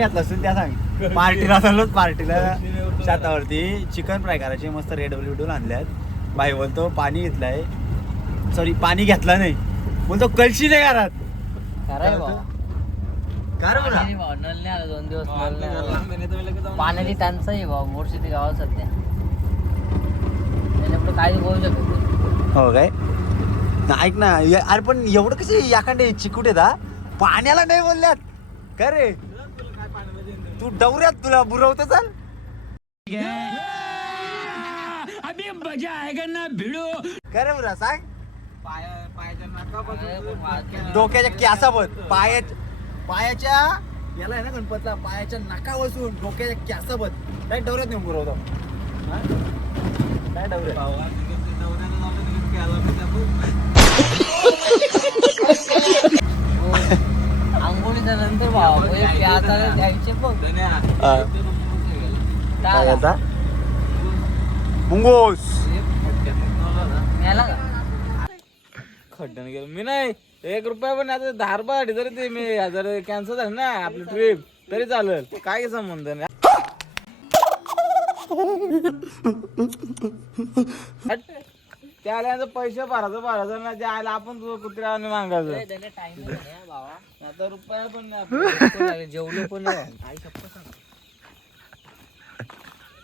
घेतलं त्या सांग. पार्टीला चाललो, पार्टीला शेतावरती चिकन फ्राय करायचे मस्त रेड विडूल आणल्यात. बाई बोलतो पाणी घेतलंय, सॉरी पाणी घेतला नाही बोलतो, कळशी नाही घरात. दोन दिवस पाण्याची टंचाई भाऊ मोर्शी गावात सध्या त्याच्यापुढे काही बोलू शकत नाही. हो काय ऐक ना अरे पण एवढं कसे याकडे चिकूट येता पाण्याला नाही बोलल्यात का रे? तू डवऱ्यात तुला बुरवत चाल. अभी मजा आएगा ना भिडो का रे बुरा सांग. डोक्याच्या कॅसाबत पायाच्या याला आहे ना गणपतला पायाच्या नाका बसून डोक्याच्या कॅसाबत काय डवऱ्यात नेऊन बुरवतो. काय डवऱ्यात आंघोळीच्या नंतर भाव द्यायचे बघ मुंगोस खड्डन गेलो मी नाही. 1 रुपया पण आता 10 रुपये जरी ते मी जर कॅन्सल झालं ना आपली ट्रिप तरी चालेल. काय संबंध नाही. त्या आल्यानंतर पैसे भरायचं ना, त्या आला आपण तुझं कुत्र्याने मागायचं. आता रुपया पण नाही जेवलो पण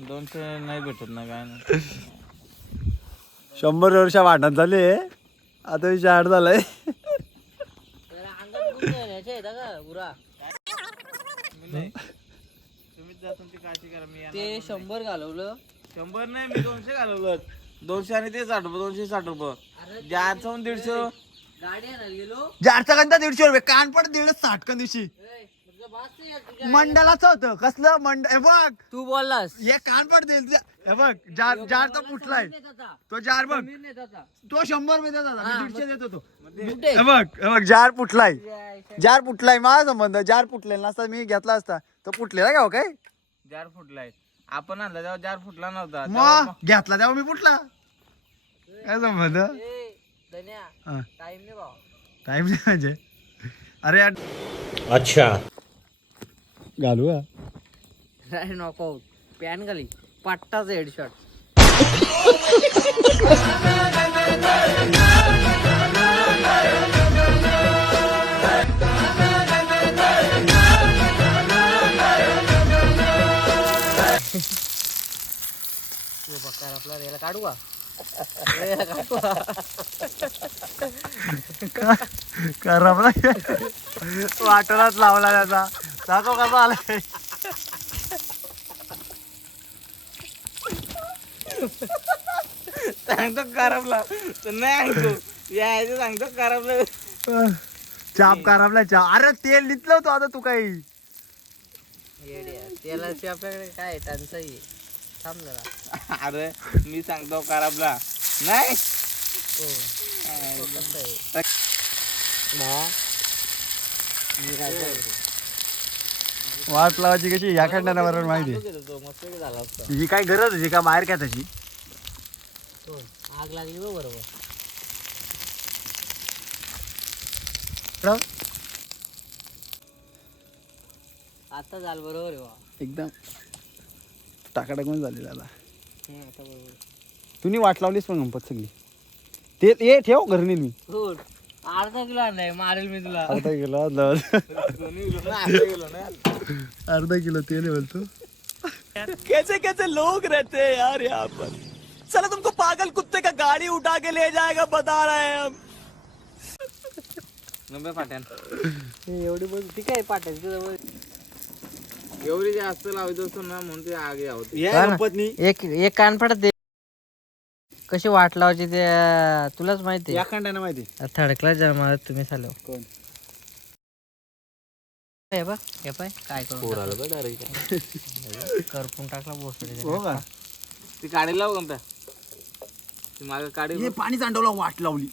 200 नाही भेटत ना काय नाही. 100 वर्ष वाटत झाले आता विषय आठ झालाय. तुम्हीच जा तुमची काळजी करा. मी ते 100 घालवलं. 100 नाही मी 200 घालवलं. 200 आणि ते 60 रुपये 260 रुपये जायचं 150. गाडी आणायला गेलो जारचा गंधा 150 रुपये कान पण 160 का दिवशी मंडळाचं होतं. कसलं मंडळ हे बघ तू बोललास हे कान पण देईल हे बघ. जार तर फुटलाय तो जार बघ. तो 100 रुपये देत होता, मी 150 देत होतो. हे बघ जार फुटलाय माझा संबंध. जार फुटलेला नसता मी घेतला असता तो फुटलेला का हो काय. जार फुटलाय आपण आणला तेव्हा जार फुटला नव्हता. मग घेतला तेव्हा मी फुटला काय संबंध. टाइम नाही म्हणजे अरे अच्छा घालू नॉकआउट पॅन खाली पट्टाच हेडशॉट. आपला याला काढू का वाटोलाच लावला त्याचा दाखव कसा आलाय. सांगतो खराबला तर नाही ऐकतो यायचं सांगतो खराबला. चाप कराबला चाप. अरे तेल निघलं होतं आता तू काही तेलाची आपल्याकडे काय टंचाई थांब जरा. अरे मी सांगतो खराबला नाही. वाट लावायची कशी या खंडावर माहिती. ही काय गरज होती का बाहेर काय त्याची. आग लागली बरोबर. आता झालं बरोबर आहे बा. एकदम टाकाटाकून झालेला आता बरोबर. तुम्ही वाट लावलीस पण गणपत सगळी. ते ये ठेव घरी मी. अर्धा किलो आणलाय मारेल मी तुला. अर्धा किलो अर्धा किलो तेल बोलतो. कैसे कैसे लोग रहते हैं यार यहाँ पर. चलो तुमको पागल कुत्ते का गाड़ी उठा के ले जाएगा बता रहे हैं हम. नंबर पाट्यान एवढी बोल ठीक आहे पाठायची एवढी जास्त लावत असतो ना म्हणून ते आगे आवडते. एक कानफाटात दे. कशी वाट लावायची ते तुलाच माहिती. या खंडाने माहिती. थर्ड क्लास जन्म तुम्ही चालव कोण हे बघ हे पाय काय करू करपून टाकला बोसडे. हो का ती काढी लाव कोणता ती माग काढी. हे पाणी सांडवला वाट लावली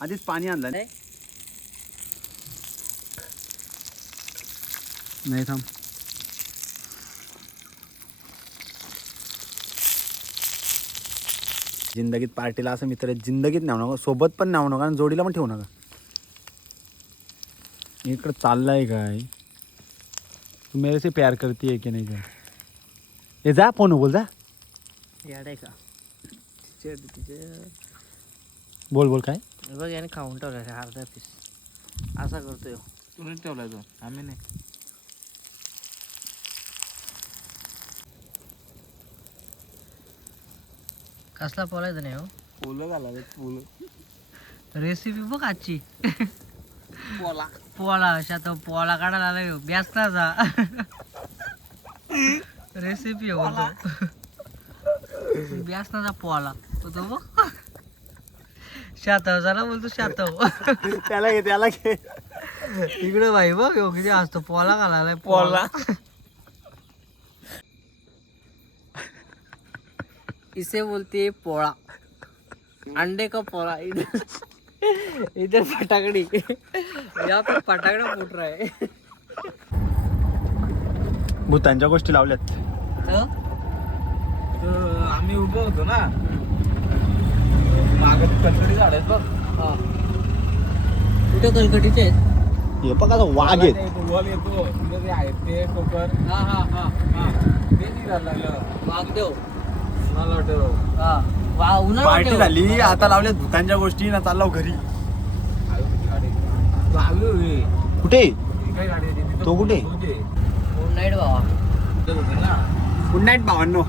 आधीच पाणी आणलं नाही. थांब जिंदगीत पार्टीला असं मित्र जिंदगीत न्यावू नका, सोबत पण न्यावू नका आणि जोडीला पण ठेवू नका. इकडं चाललंय काय तू मेरे से प्यार करती है की नाही कर हे जा फोन बोल जा येडाय का बोल बोल काय बघ याने खाऊन ठेवलं अर्धा पीस असा करतोय तुम्ही ठेवलाय तो आम्ही नाही. कसला पोलायचं नाही हो फुलं घालायला फुलं. रेसिपी बघ आजची पोला पोळा शात पोळा काढायला आला ब्यासनाचा रेसिपी बोलतो ब्यासनाचा पोळा होतो बघ शातव झाला बोलतो शातव त्याला घे इकडे बाई बघ ह्यो किती असतो पोळा घालायला पोला. इसे बोलते पोळा अंडे का पोळा इधर फटाकडी या पे फटाकड़ा फुट रहा है भूतांच्या गोष्टी लावल्यात तर आम्ही उभं होतो ना मागे कलकडी झाड आहेत बघ. हा. कुठे कलकटीचे आहेत हे बघ आता वाघ आहेत वर येतो तिथे ते आहेत ते कोकर. हा हा हा हा ते निघायला लागलं वाघदेव मला वाटतं. हा वा उन्हाळा पार्टी झाली आता लावल्यात भूतांच्या गोष्टी ना चाललो घरी गावी होई. कुठे काय गाडी होती तिथं? तो कुठे? होते. गुड नाईट बाबा तिथं होते ना. गुड नाईट भावांनो